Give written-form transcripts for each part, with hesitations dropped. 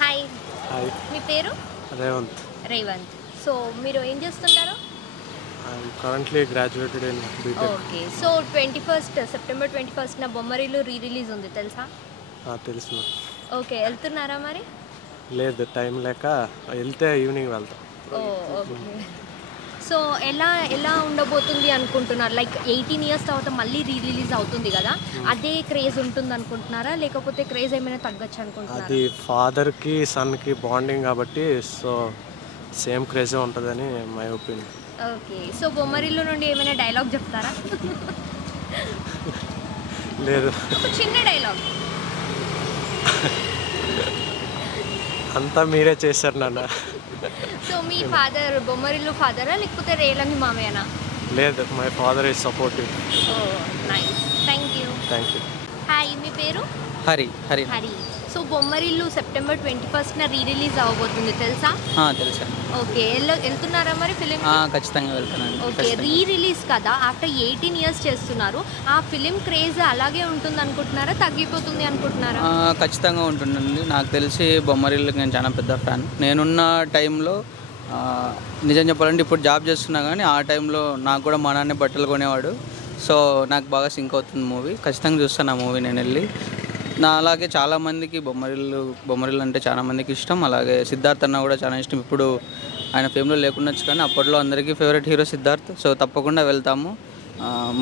Hi hi మీ పేరు? Revanth. Revanth. So మీరు ఏం చేస్తుంటారు? I'm currently graduated in BTech. Okay. So 21st September 21st Bommarillu release ఉంది తెలుసా? తెలుసు నాకు. ఓకే, వెళ్తున్నారా మరి? లేదు, టైం లేక వెళ్తే ఈవినింగ్ వెళ్తాం. ఓకే. సో ఎలా ఉండబోతుంది అనుకుంటున్నారు? లైక్ 18 years తర్వాత మళ్ళీ రిలీజ్ అవుతుంది కదా, అదే క్రేజ్ ఉంటుంది అనుకుంటున్నారా, లేకపోతే క్రేజ్ ఏమైనా తగ్గచ్చు అనుకుంటున్నారా? అది ఫాదర్కి సన్కి బాండింగ్ కాబట్టి సో సేమ్ క్రేజే ఉంటుందని my opinion. Okay. So Bommarillu నుండి ఏమైనా డైలాగ్ చెప్తారా? లేదు, ఒక చిన్న డైలాగ్. అంతా మీరే చేశారు నాన్న. సో మీ ఫాదర్ బొమ్మరిల్లు ఫాదరా లేకపోతే రేలంగి మామయ్యనా? లేదు, my father is supportive. Oh nice, thank you. Hi, మీ పేరు? Hari. Hari. So Bommarillu September 21st release అవ్వబోతుంది తెలుసా? తెలుసా. ఓకే, వెళ్తున్నారా మరి ఫిలిం? ఖచ్చితంగా వెళ్తానండి. ఓకే, రిలీజ్ కదా, ఆఫ్టర్ 18 years చేస్తున్నారు. ఆ ఫిలిం క్రేజ్ అలాగే ఉంటుంది అనుకుంటున్నారా, తగ్గిపోతుంది అనుకుంటున్నారా? ఖచ్చితంగా ఉంటుందండి. నాకు తెలిసి బొమ్మరిల్లుకి నేను చాలా పెద్ద ఫ్యాన్. నేనున్న టైంలో నిజం చెప్పాలంటే ఇప్పుడు జాబ్ చేస్తున్నా కానీ ఆ టైంలో నాకు కూడా మా నాన్నే బట్టలు కొనేవాడు. సో నాకు బాగా సింక్ అవుతుంది మూవీ. ఖచ్చితంగా చూస్తాను ఆ మూవీ నేను వెళ్ళి. అలాగే చాలామందికి బొమ్మరిల్లు అంటే చాలామందికి ఇష్టం. అలాగే సిద్ధార్థ్ అన్న కూడా చాలా ఇష్టం. ఇప్పుడు ఆయన ఫేమ్లో లేకుండొచ్చు కానీ అప్పట్లో అందరికీ ఫేవరెట్ హీరో సిద్ధార్థ్. సో తప్పకుండా వెళ్తాము.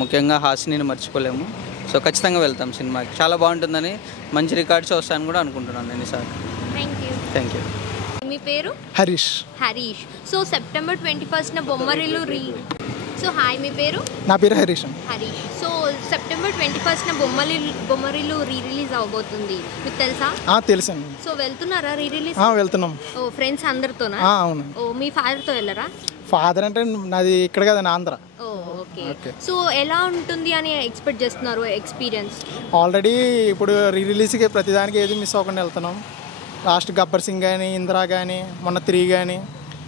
ముఖ్యంగా హాసినిని మర్చిపోలేము. సో ఖచ్చితంగా వెళ్తాం సినిమాకి. చాలా బాగుంటుందని, మంచి రికార్డ్స్ వస్తాయని కూడా అనుకుంటున్నాను నేను ఈసారి. Thank you. మీ పేరు? Harish. So September 21st Bommarillu so hi, మీ పేరు? నా పేరు Harish. So September 21st Bommarillu release అవబోతుంది, మీకు తెలుసా? తెలుసండి. సో వెళ్తున్నారా రిలీజ్? వెళ్తున్నాం. ఓ ఫ్రెండ్స్ అందరితోనా? అవును. ఓ మీ ఫాదర్తో వెళ్ళరా? ఫాదర్ అంటే నాది ఇక్కడ కదా, ఆంధ్ర. ఓకే. సో ఎలా ఉంటుంది అని ఎక్స్పెక్ట్ చేస్తున్నారు ఎక్స్పీరియన్స్? ఆల్రెడీ ఇప్పుడు రిలీజ్కి ప్రతిదానికి ఏది మిస్ అవ్వకుండా వెళ్తున్నాం. లాస్ట్ గబ్బర్ సింగ్ కానీ, ఇందిరా కానీ, మొన్న 3 కానీ,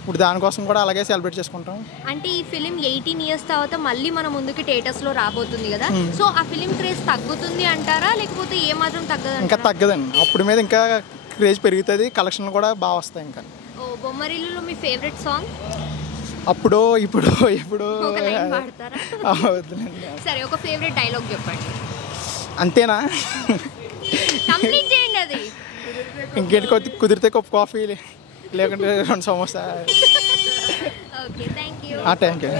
ఇప్పుడు దానికోసం కూడా అలాగే సెలబ్రేట్ చేసుకుంటాం. అంటే ఈ ఫిలిం 18 years తర్వాత మళ్ళీ మన ముందుకి థియేటర్స్లో రాబోతుంది కదా, సో ఆ ఫిలిం క్రేజ్ తగ్గుతుంది అంటారా, లేకపోతే ఏమాత్రం తగ్గదు? ఇంకా తగ్గదండి. అప్పుడు మీద ఇంకా క్రేజ్ పెరుగుతుంది, కలెక్షన్లు కూడా బాగా వస్తాయి. ఇంకా బొమ్మరిల్లులో మీ ఫేవరెట్ సాంగ్? అప్పుడు ఇప్పుడు సరే, ఒక ఫేవరెట్ డైలాగ్ చెప్పండి. అంతేనా? కంప్లీట్ చేయండి అది. ఇంకేంటి, కుదిరితే కప్పు కాఫీ లేకుంటే 2 samosa. Okay, thank you. Thank you.